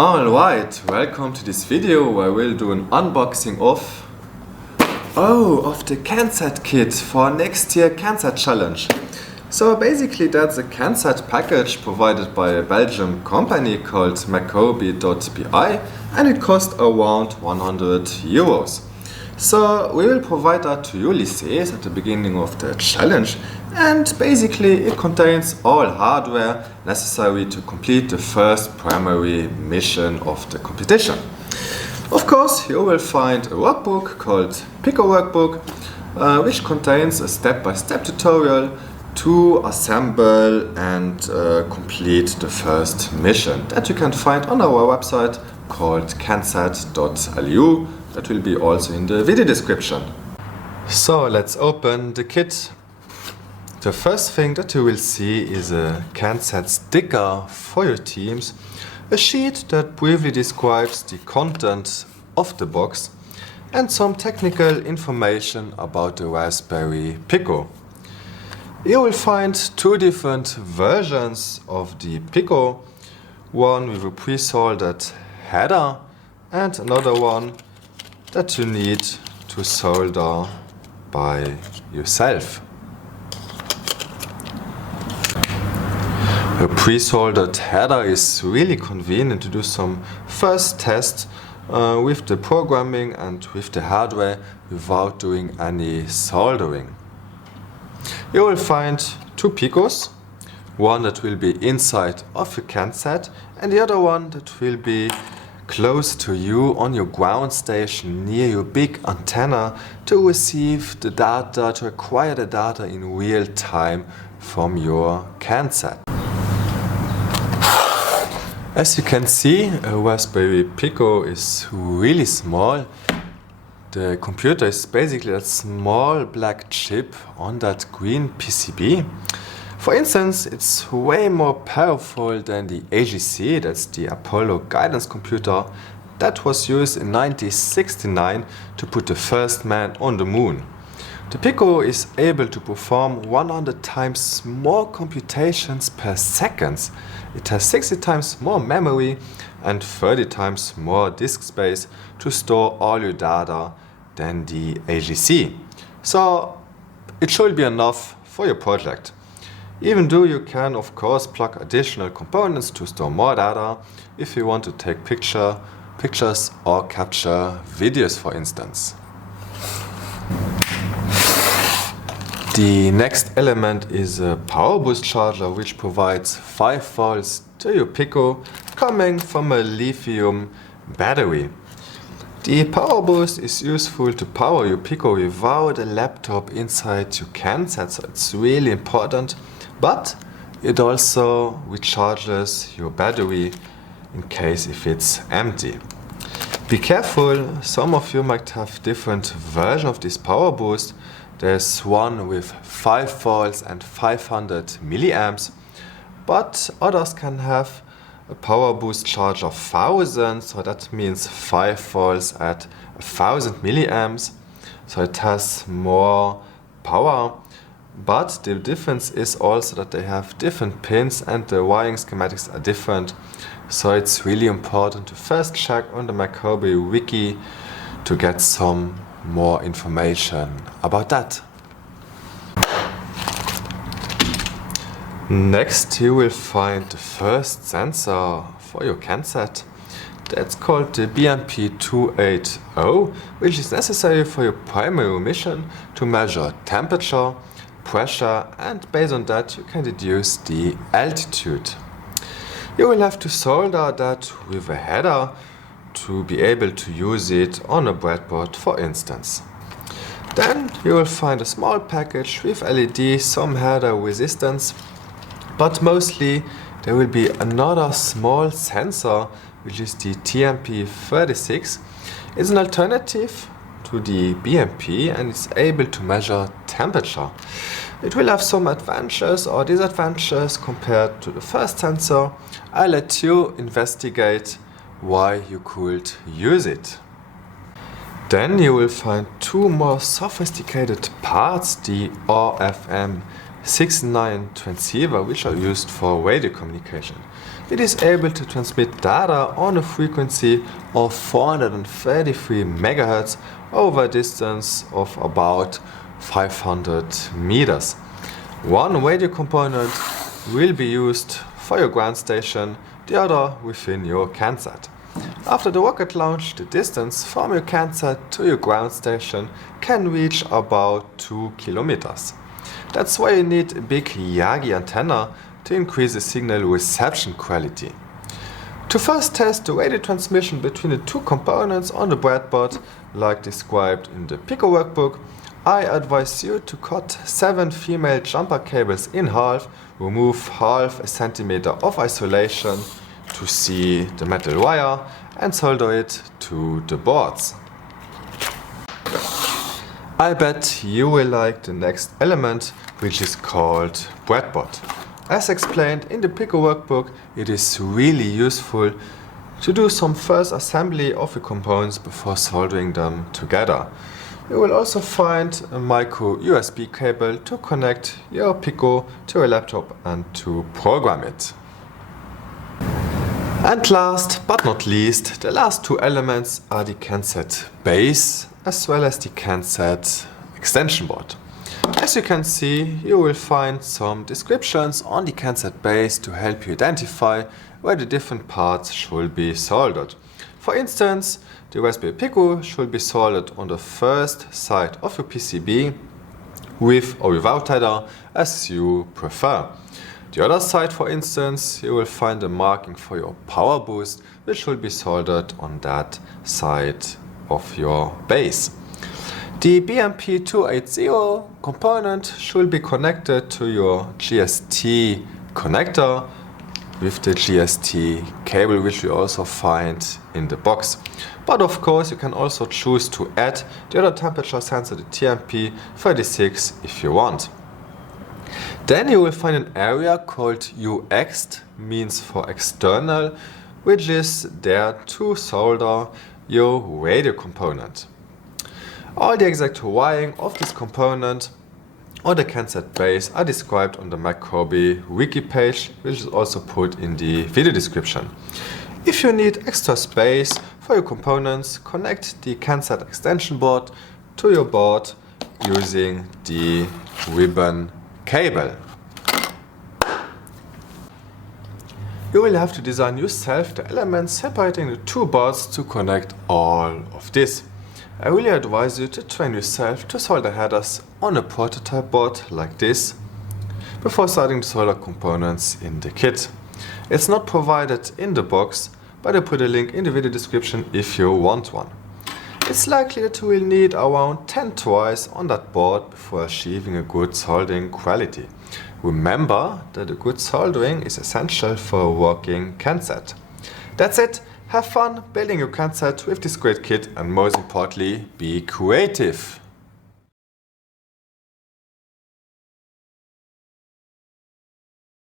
Alright, welcome to this video where we'll do an unboxing of the CanSat kit for next year CanSat challenge. So basically that's a CanSat package provided by a Belgian company called Macoby.bi and it costs around 100 euros. So we will provide that to you lycées at the beginning of the challenge, and basically it contains all hardware necessary to complete the first primary mission of the competition. Of course, you will find a workbook called Pico Workbook, which contains a step-by-step tutorial to assemble and complete the first mission that you can find on our website called cansat.lu. That will be also in the video description. So let's open the kit. The first thing that you will see is a CanSat sticker for your teams, a sheet that briefly describes the content of the box and some technical information about the Raspberry Pico. You will find two different versions of the Pico, one with a pre-soldered header and another one that you need to solder by yourself. A pre-soldered header is really convenient to do some first tests with the programming and with the hardware without doing any soldering. You will find two Picos, one that will be inside of your CanSat and the other one that will be close to you on your ground station near your big antenna to receive the data, to acquire the data in real time from your CanSat. As you can see, a Raspberry Pico is really small. The computer is basically a small black chip on that green PCB. For instance, it's way more powerful than the AGC, that's the Apollo guidance computer, that was used in 1969 to put the first man on the moon. The Pico is able to perform 100 times more computations per second. It has 60 times more memory and 30 times more disk space to store all your data than the AGC. So it should be enough for your project. Even though you can of course plug additional components to store more data if you want to take pictures or capture videos, for instance. The next element is a power boost charger which provides 5 volts to your Pico coming from a lithium battery. The power boost is useful to power your Pico without a laptop inside your CanSat, so it's really important. But it also recharges your battery in case if it's empty. Be careful, some of you might have different versions of this power boost. There's one with 5 volts and 500 milliamps, but others can have a power boost charge of 1000, so that means 5 volts at 1000 milliamps, so it has more power. But the difference is also that they have different pins and the wiring schematics are different. So it's really important to first check on the Macoby wiki to get some more information about that. Next you will find the first sensor for your CanSat. That's called the BMP280, which is necessary for your primary mission to measure temperature, pressure, and based on that you can deduce the altitude. You will have to solder that with a header to be able to use it on a breadboard, for instance. Then you will find a small package with LED, some header resistance, but mostly there will be another small sensor which is the TMP36. It's an alternative to the BMP and is able to measure temperature. It will have some advantages or disadvantages compared to the first sensor. I'll let you investigate why you could use it. Then you will find two more sophisticated parts, the RFM69 transceiver, which are used for radio communication. it is able to transmit data on a frequency of 433 MHz over a distance of about 500 meters. One radio component will be used for your ground station, the other within your CanSat. After the rocket launch, the distance from your CanSat to your ground station can reach about 2 kilometers. That's why you need a big Yagi antenna to increase the signal reception quality. To first test the radio transmission between the two components on the breadboard, like described in the Pico workbook, I advise you to cut 7 female jumper cables in half, remove half a centimeter of isolation to see the metal wire, and solder it to the boards. I bet you will like the next element, which is called breadboard. As explained in the Pico workbook, it is really useful to do some first assembly of the components before soldering them together. You will also find a micro USB cable to connect your Pico to your laptop and to program it. And last but not least, the last two elements are the CanSat base as well as the CanSat extension board. As you can see, you will find some descriptions on the CanSat base to help you identify where the different parts should be soldered. For instance, the Raspberry Pico should be soldered on the first side of your PCB with or without header as you prefer. The other side, for instance, you will find a marking for your power boost, which should be soldered on that side of your base. The BMP280 component should be connected to your GST connector with the GST cable, which you also find in the box. But of course, you can also choose to add the other temperature sensor, the TMP36, if you want. Then you will find an area called UX, means for external, which is there to solder your radio component. All the exact wiring of this component on the CanSat base are described on the Macrobi wiki page, which is also put in the video description. If you need extra space for your components, connect the CanSat extension board to your board using the ribbon cable. You will have to design yourself the elements separating the two boards to connect all of this. I really advise you to train yourself to solder headers on a prototype board like this before starting to solder components in the kit. It's not provided in the box, but I put a link in the video description if you want one. It's likely that you will need around 10 tries on that board before achieving a good soldering quality. Remember that a good soldering is essential for a working CanSat. That's it. Have fun building your CanSat with this great kit, and most importantly, be creative.